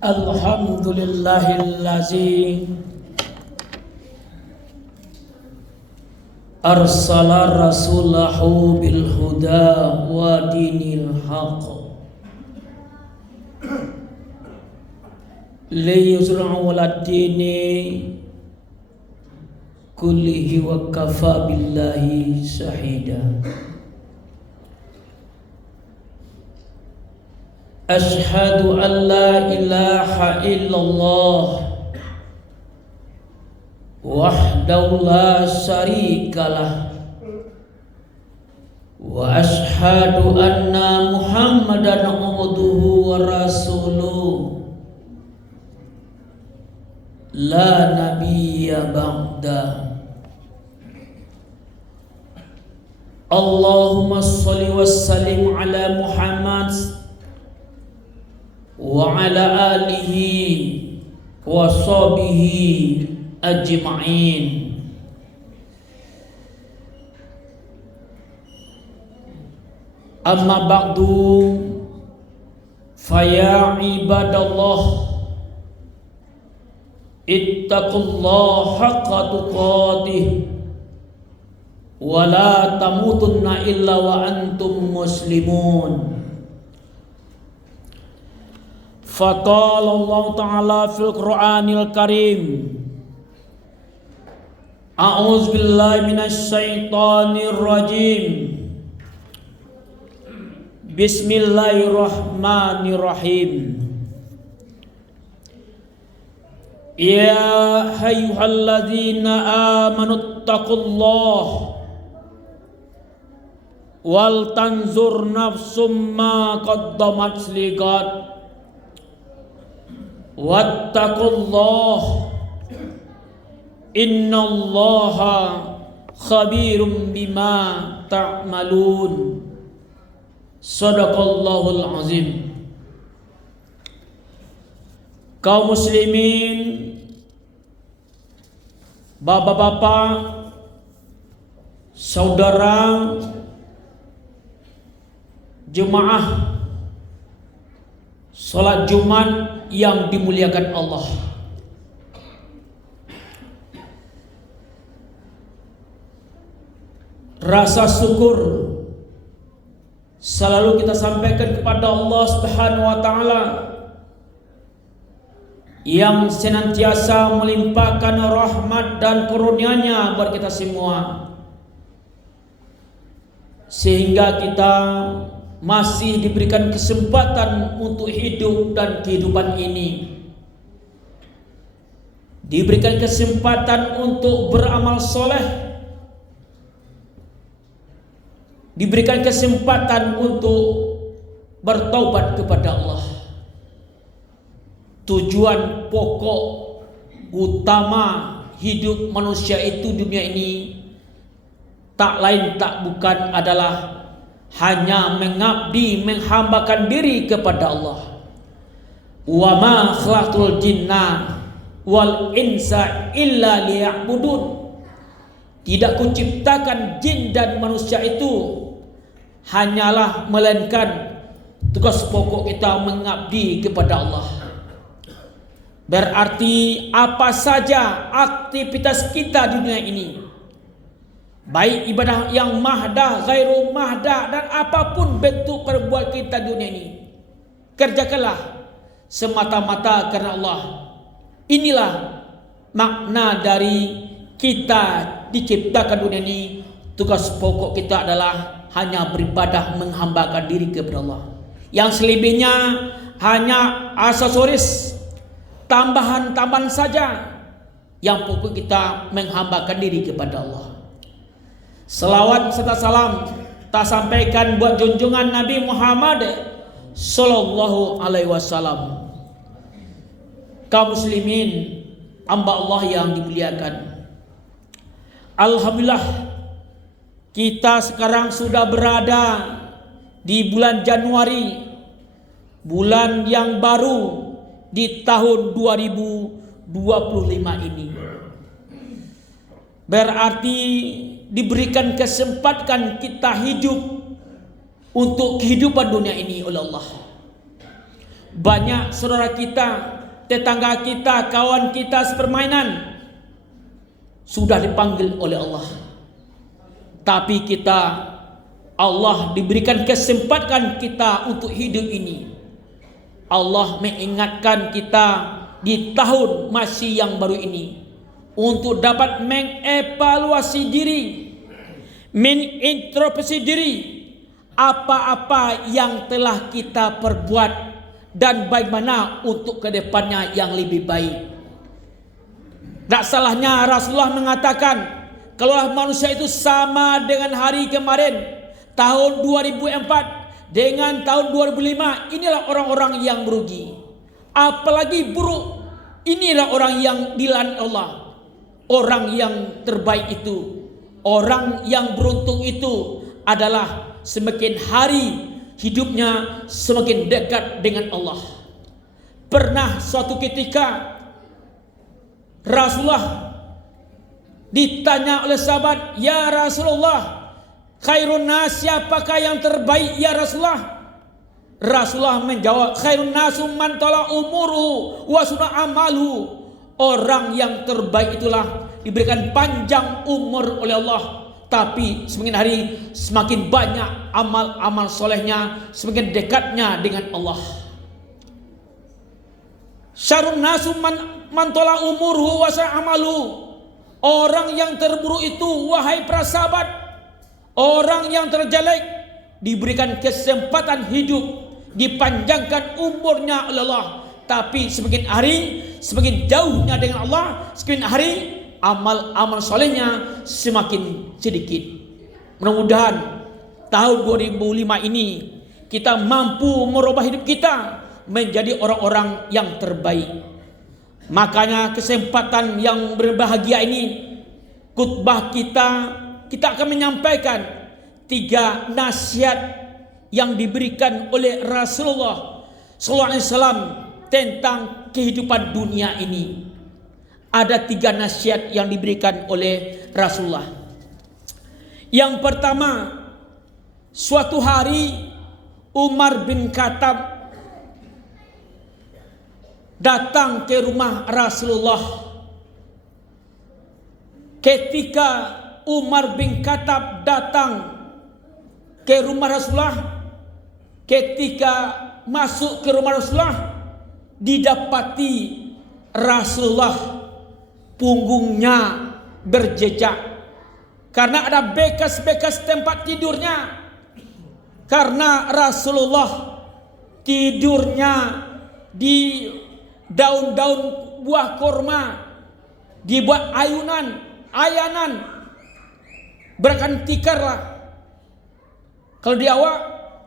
Alhamdulillahillazi arsala rasulahu bil huda wa dinil haqq liyuzra'a ala dini kullihi wa kafa billahi shahida. Ashhadu an la ilaha illallah wahdahu la syarikalah wa ashhadu anna Muhammadan abduhu wa rasuluh la nabiyya ba'da. Allahumma shalli wa sallim ala Muhammad wa ala alihi wa sahbihi ajma'in. Amma ba'du, faya ibadallah ittaqullaha haqqa tuqatih wa la tamutunna illa wa antum muslimun. Faqala Allah Ta'ala fil Qur'anil Karim, a'udzu billahi minasy syaithanir rajim. Bismillahirrahmanirrahim. Ya ayyuhalladzina amanu taqullaha wal tanzur nafsum ma qaddamat liqad wattaqullah innallaha khabirum bima ta'malun. Shadaqallahul azim. Kaum muslimin, bapak-bapak, saudara, jemaah salat Jumat yang dimuliakan Allah. Rasa syukur selalu kita sampaikan kepada Allah Subhanahu wa taala yang senantiasa melimpahkan rahmat dan karunia-Nya buat kita semua, sehingga kita masih diberikan kesempatan untuk hidup dan kehidupan ini, diberikan kesempatan untuk beramal soleh, diberikan kesempatan untuk bertaubat kepada Allah. Tujuan pokok utama hidup manusia itu dunia ini tak lain tak bukan adalah hanya mengabdi, menghambakan diri kepada Allah. Wa ma khalaqtul jinna wal insa illa liya'budun. Tidak kuciptakan jin dan manusia itu hanyalah melainkan tugas pokok kita mengabdi kepada Allah. Berarti apa saja aktivitas kita di dunia ini, baik ibadah yang mahdah, ghairu mahdah, dan apapun bentuk perbuatan kita di dunia ini, kerjakanlah semata-mata karena Allah. Inilah makna dari kita diciptakan dunia ini. Tugas pokok kita adalah hanya beribadah, menghambakan diri kepada Allah. Yang selebihnya hanya aksesoris, tambahan-tambahan saja. Yang pokok kita menghambakan diri kepada Allah. Selawat serta salam tak sampaikan buat junjungan Nabi Muhammad sallallahu alaihi wasallam. Kaum muslimin, hamba Allah yang dimuliakan, alhamdulillah kita sekarang sudah berada di bulan Januari, bulan yang baru di tahun 2025 ini. Berarti diberikan kesempatan kita hidup untuk kehidupan dunia ini oleh Allah. banyak saudara kita, tetangga kita, kawan kita sepermainan sudah dipanggil oleh Allah. Tapi kita, Allah diberikan kesempatan kita untuk hidup ini. Allah mengingatkan kita di tahun masih yang baru ini untuk dapat mengevaluasi diri, menintrospeksi diri, apa-apa yang telah kita perbuat dan bagaimana untuk kedepannya yang lebih baik. Tak salahnya Rasulullah mengatakan, kalau manusia itu sama dengan hari kemarin, tahun 2004 dengan tahun 2005, inilah orang-orang yang merugi. Apalagi buruk, inilah orang yang dilaknat Allah. Orang yang terbaik itu, orang yang beruntung itu adalah semakin hari hidupnya semakin dekat dengan Allah. Pernah suatu ketika Rasulullah ditanya oleh sahabat, "Ya Rasulullah, khairun nas, siapakah yang terbaik ya Rasulullah?" Rasulullah menjawab, "Khairun nasu man tala umuru wa suna amalu." Orang yang terbaik itulah diberikan panjang umur oleh Allah, tapi semakin hari semakin banyak amal-amal solehnya, semakin dekatnya dengan Allah. Syarrun nasu man tala umuru wa suna amalu. Orang yang terburuk itu, wahai para sahabat, orang yang terjelek diberikan kesempatan hidup, dipanjangkan umurnya oleh Allah, tapi semakin hari semakin jauhnya dengan Allah, semakin hari amal-amal solehnya semakin sedikit. Mudah-mudahan tahun 2005 ini kita mampu merubah hidup kita menjadi orang-orang yang terbaik. Makanya kesempatan yang berbahagia ini, khutbah kita akan menyampaikan 3 nasihat yang diberikan oleh Rasulullah SAW tentang kehidupan dunia ini. Ada 3 nasihat yang diberikan oleh Rasulullah. Yang pertama, suatu hari Umar bin Khattab datang ke rumah Rasulullah. Ketika Umar bin Khattab datang ke rumah Rasulullah, ketika masuk ke rumah Rasulullah, didapati Rasulullah punggungnya berjejak karena ada bekas-bekas tempat tidurnya. Karena Rasulullah tidurnya di daun-daun buah korma, dibuat ayanan, berakan tikarlah. Kalau di awak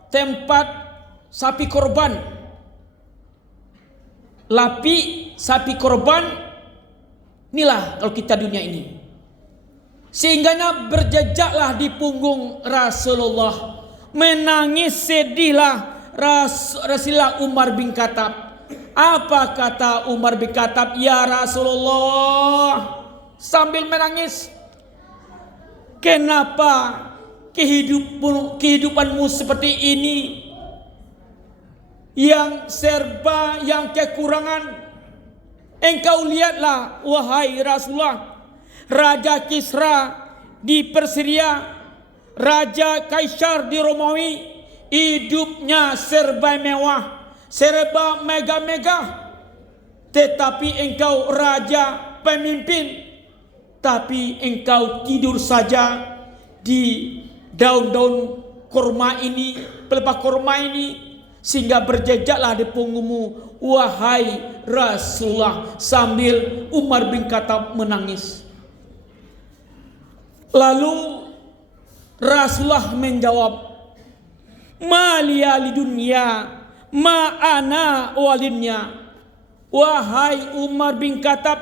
tempat sapi korban, lapi sapi korban, inilah kalau kita dunia ini. Sehingganya berjejaklah di punggung Rasulullah, menangis sedihlah Rasulullah Umar bin Khattab. Apa kata Umar bin Khattab? "Ya Rasulullah," sambil menangis, "kenapa kehidupanmu seperti ini? Yang serba, yang kekurangan. Engkau lihatlah, wahai Rasulullah, Raja Kisra di Persia, Raja Kaisar di Romawi, hidupnya serba mewah, serba megah-megah. Tetapi engkau raja, pemimpin, tapi engkau tidur saja di daun-daun kurma ini, pelepah kurma ini, sehingga berjejaklah di punggungmu, wahai Rasulullah." Sambil Umar bin Khattab menangis. Lalu Rasulullah menjawab, "Ma liya lidunya ma ana walinnya." Wahai Umar bin Khattab,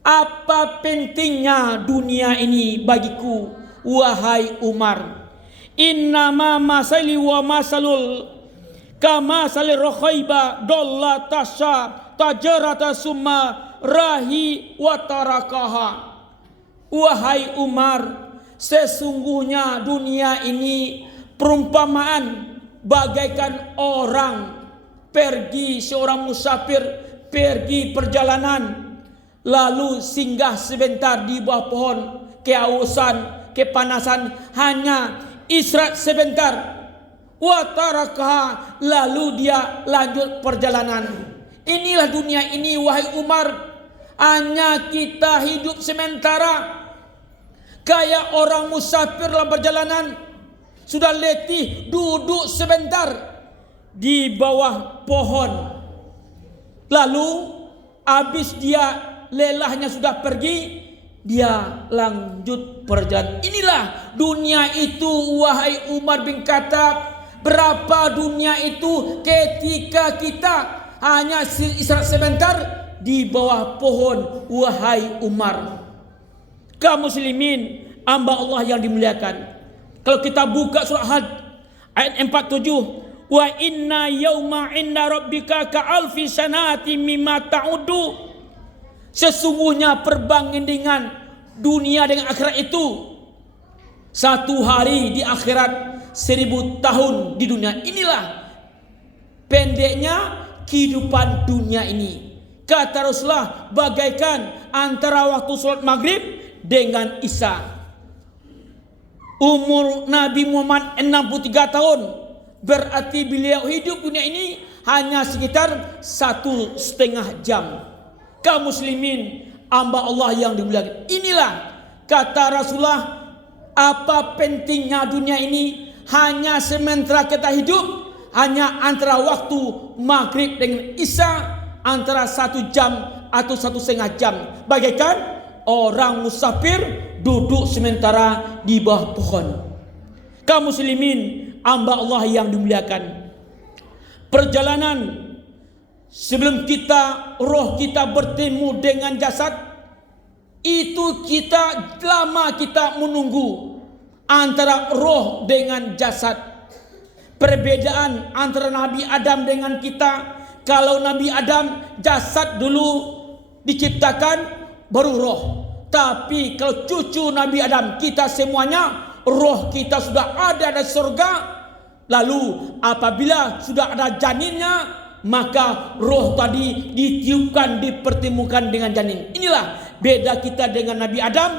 apa pentingnya dunia ini bagiku, wahai Umar? Innama masali wa masalul kama salir rokhaiba dolla tasha tajarata summa rahi wa tarakaha. Wahai Umar, sesungguhnya dunia ini perumpamaan bagaikan orang pergi seorang musafir, pergi perjalanan, lalu singgah sebentar di bawah pohon, kehausan, kepanasan, hanya istirahat sebentar. Wa tarakaha, lalu dia lanjut perjalanan. Inilah dunia ini wahai Umar, hanya kita hidup sementara. Kayak orang musafir dalam perjalanan, sudah letih, duduk sebentar di bawah pohon. Lalu habis dia lelahnya sudah pergi, dia lanjut perjalanan. Inilah dunia itu wahai Umar bin Khattab. Berapa dunia itu ketika kita hanya istirahat sebentar di bawah pohon wahai Umar. Kaum muslimin, hamba Allah yang dimuliakan. Kalau kita buka surah Hajj ayat 47, wa inna yauma inda rabbika ka alfi sanati mimma ta'udu. Sesungguhnya perbandingan dunia dengan akhirat itu, satu hari di akhirat 1000 tahun di dunia. Inilah pendeknya kehidupan dunia ini. Kata Rasulullah, bagaikan antara waktu sholat maghrib dengan isya. Umur Nabi Muhammad 63 tahun. Berarti beliau hidup dunia ini hanya sekitar 1,5 jam. Kaum muslimin, hamba Allah yang dimuliakan. Inilah kata Rasulullah, apa pentingnya dunia ini? Hanya sementara kita hidup, hanya antara waktu maghrib dengan isya, antara 1 jam atau 1,5 jam. Bagaikan orang musafir duduk sementara di bawah pohon. Kaum muslimin, hamba Allah yang dimuliakan. Perjalanan sebelum roh kita bertemu dengan jasad, itu lama kita menunggu antara roh dengan jasad. Perbedaan antara Nabi Adam dengan kita, kalau Nabi Adam jasad dulu diciptakan baru roh. Tapi kalau cucu Nabi Adam, kita semuanya roh kita sudah ada di surga. Lalu apabila sudah ada janinnya, maka roh tadi ditiupkan, dipertemukan dengan janin. Inilah beda kita dengan Nabi Adam,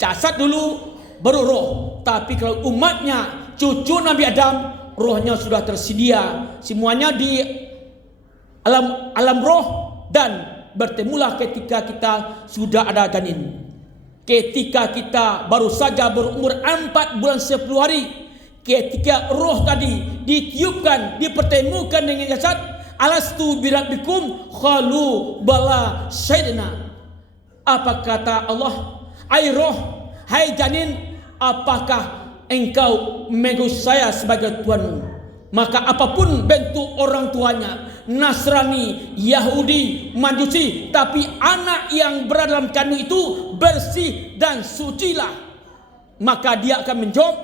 jasad dulu baru roh. Tapi kalau umatnya, cucu Nabi Adam, rohnya sudah tersedia semuanya di alam roh, dan bertemulah ketika kita sudah ada janin. Ketika kita baru saja berumur 4 bulan 10 hari, ketika roh tadi ditiupkan, dipertemukan dengan jasad, alastu birabbikum, qalu bala syahidna. Apa kata Allah? Hai roh, hai janin, apakah engkau mengaku saya sebagai Tuhanmu? Maka apapun bentuk orang tuanya, Nasrani, Yahudi, Majusi, tapi anak yang berada dalam kandung itu bersih dan sucilah. Maka dia akan menjawab,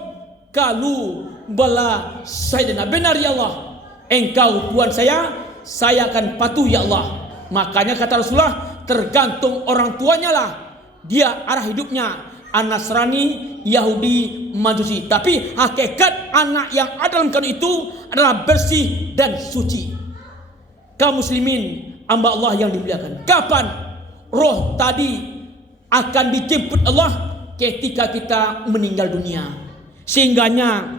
kalu bala sayyidina, benar ya Allah, engkau Tuhan saya akan patuh ya Allah. Makanya kata Rasulullah, tergantung orang tuanya lah dia arah hidupnya, Nasrani, Yahudi, Majusi. Tapi hakikat anak yang ada dalam kandung itu adalah bersih dan suci. Kaum muslimin, hamba Allah yang dimuliakan. Kapan roh tadi akan dijemput Allah? Ketika kita meninggal dunia. Sehingganya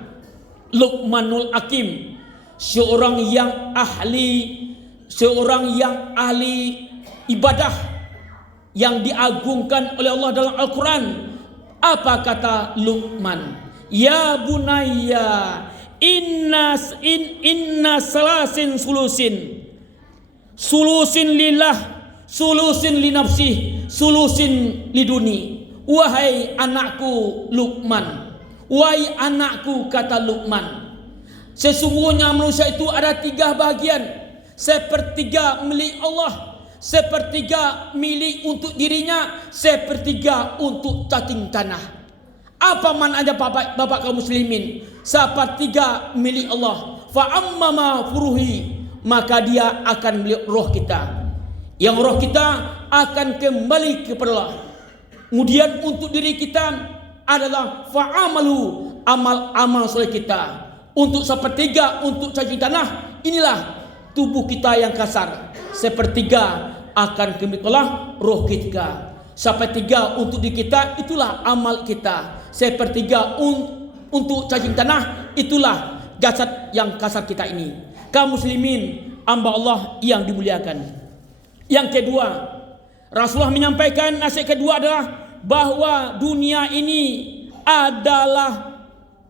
Luqmanul Hakim, seorang yang ahli ibadah yang diagungkan oleh Allah dalam Al-Quran. Apa kata Luqman? Ya bunayya inna salasin sulusin lillah, sulusin li nafsih, sulusin liduni. Wahai anakku Luqman, wahai anakku, kata Luqman, sesungguhnya manusia itu ada 3 bagian. Sepertiga milik Allah, sepertiga milik untuk dirinya, sepertiga untuk cacing tanah. Apa maknanya bapak kaum muslimin? Sepertiga milik Allah. Fa ammama furuhi, maka dia akan milik roh kita. Yang roh kita akan kembali kepada Allah. Kemudian untuk diri kita adalah fa'amalu, amal-amal soleh kita. Untuk sepertiga untuk cacing tanah, inilah tubuh kita yang kasar. Sepertiga akan kembalilah roh kita. Sepertiga untuk diri kita, itulah amal kita. Sepertiga untuk cacing tanah, itulah jasad yang kasar kita ini. Kaum muslimin, hamba Allah yang dimuliakan. Yang kedua, Rasulullah menyampaikan nasihat kedua adalah bahwa dunia ini adalah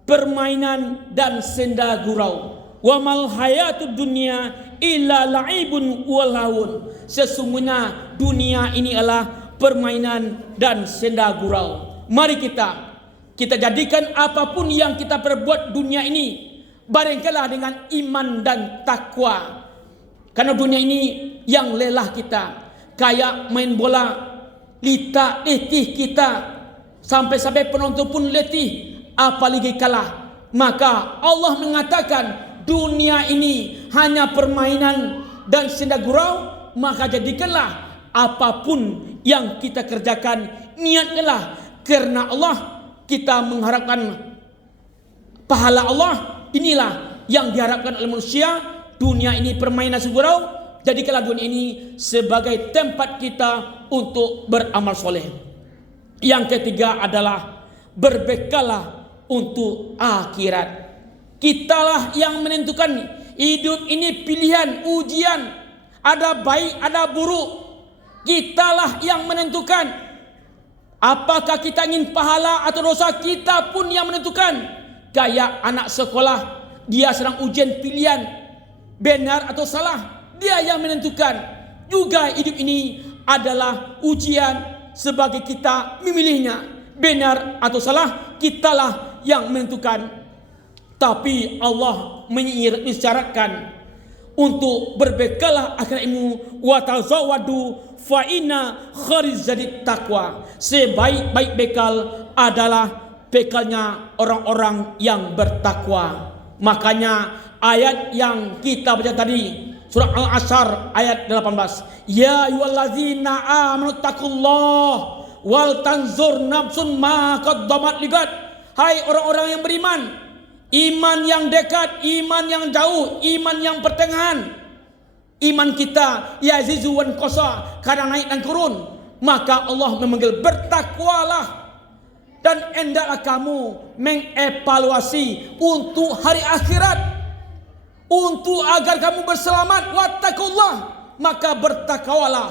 permainan dan senda gurau. Wa mal hayatud dunya illa la'ibun wa lahun. Sesungguhnya dunia ini adalah permainan dan senda gurau. Mari kita jadikan apapun yang kita perbuat dunia ini barengkalah dengan iman dan takwa. Karena dunia ini yang lelah kita, kayak main bola, letih kita, sampai penonton pun letih, apalagi kalah. Maka Allah mengatakan dunia ini hanya permainan dan senda gurau. Maka jadikanlah apapun yang kita kerjakan, niatkanlah karena Allah. Kita mengharapkan pahala Allah. Inilah yang diharapkan oleh manusia. Dunia ini permainan segurau. Jadikanlah dunia ini sebagai tempat kita untuk beramal soleh. Yang ketiga adalah berbekallah untuk akhirat. Kitalah yang menentukan. Hidup ini pilihan, ujian. Ada baik, ada buruk. Kitalah yang menentukan. Apakah kita ingin pahala atau dosa, kita pun yang menentukan. Kayak anak sekolah, dia sedang ujian pilihan, benar atau salah, dia yang menentukan. Juga hidup ini adalah ujian sebagai kita memilihnya, benar atau salah, kitalah yang menentukan. Tapi Allah mengisyaratkan untuk berbekalah akan ilmu, wa tazawwadu fa inna khairizadit taqwa. Sebaik-baik bekal adalah bekalnya orang-orang yang bertakwa. Makanya ayat yang kita baca tadi, surah Al-Asr ayat 18, ya ayyuhallazina amanu taqullah wal tanzur nafsun ma qaddamat ligad. Hai orang-orang yang beriman, iman yang dekat, iman yang jauh, iman yang pertengahan. Iman kita yazizu wan qasa, kadang naik dan turun. Maka Allah memanggil bertakwalah dan hendaklah kamu mengevaluasi untuk hari akhirat, untuk agar kamu berselamat. Wattaqullah, maka bertakwalah.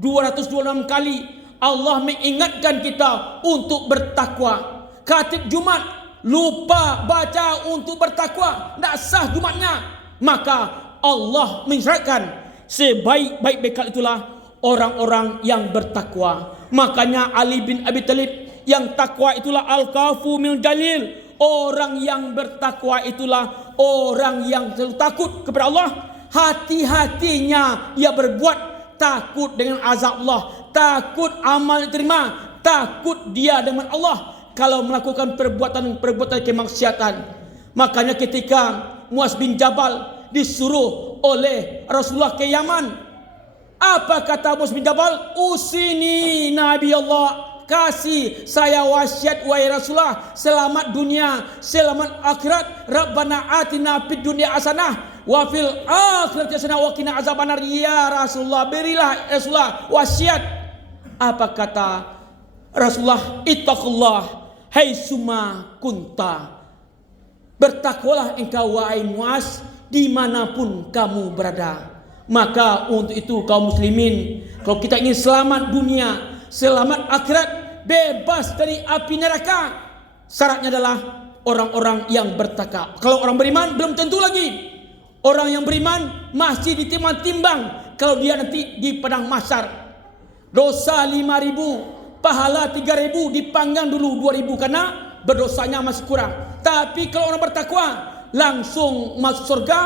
226 kali Allah mengingatkan kita untuk bertakwa. Khatib Jumat lupa baca untuk bertakwa, tidak sah Jumatnya. Maka Allah mengisyaratkan sebaik-baik bekal itulah orang-orang yang bertakwa. Makanya Ali bin Abi Thalib, yang takwa itulah al-kafu min dalil. Orang yang bertakwa itulah orang yang selalu takut kepada Allah. Hati-hatinya ia berbuat takut dengan azab Allah, takut amal diterima, takut dia dengan Allah kalau melakukan perbuatan kemaksiatan. Makanya ketika Muaz bin Jabal disuruh oleh Rasulullah ke Yaman, apa kata Muaz bin Jabal? Usini Nabi Allah, kasih saya wasiat wahai Rasulullah, selamat dunia, selamat akhirat. Rabbana atina fid dunya hasanah wa fil akhirati hasanah wa qina azabannar. Ya Rasulullah, berilah Rasulullah wasiat. Apa kata Rasulullah? Ittaqullah haitsuma kunta. Bertakwalah engkau wahai Muaz dimanapun kamu berada. Maka untuk itu kaum muslimin, kalau kita ingin selamat dunia, selamat akhirat, bebas dari api neraka, syaratnya adalah orang-orang yang bertakwa. Kalau orang beriman belum tentu lagi. Orang yang beriman masih ditimbang-timbang kalau dia nanti di padang mahsyar. Dosa 5.000, pahala 3.000, dipanggang dulu 2.000 karena berdosanya masih kurang. Tapi kalau orang bertakwa langsung masuk surga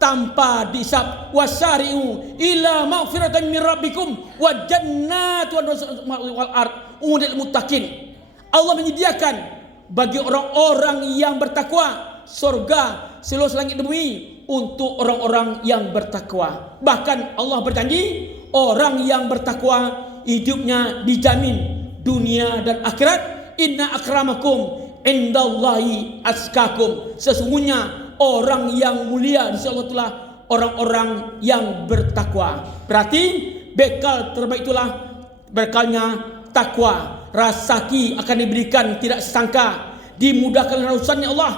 tanpa dihisab. Wasari'u ila maghfiratan min rabbikum wa jannatun wal ard udil muttaqin. Allah menyediakan bagi orang-orang yang bertakwa surga seluas langit dan bumi untuk orang-orang yang bertakwa. Bahkan Allah berjanji orang yang bertakwa hidupnya dijamin dunia dan akhirat. Inna akramakum indallahi atqakum. Sesungguhnya orang yang mulia di sisi Allah itulah orang-orang yang bertakwa. Berarti bekal terbaik itulah bekalnya takwa. Rezeki akan diberikan tidak sangka, dimudahkan urusannya Allah.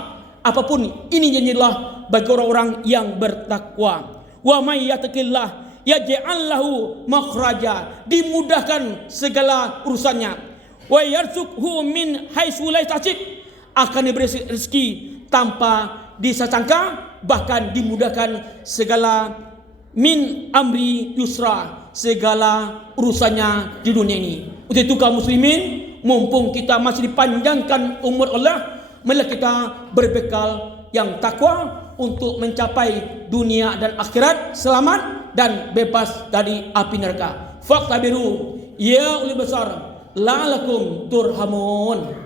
Apapun ini janjilah bagi orang-orang yang bertakwa. Wa may yattaqillah yaj'al lahu makhraja, dimudahkan segala urusannya. Wa yarzuqhu min haitsu la yahtasib, akan diberi rezeki tanpa disangka, bahkan dimudahkan segala min amri yusra, segala urusannya di dunia ini. Untuk itu kaum muslimin, mumpung kita masih dipanjangkan umur Allah, marilah kita berbekal yang takwa untuk mencapai dunia dan akhirat selamat dan bebas dari api neraka. Faqtabiru ya ulil basar la'alakum turhamun.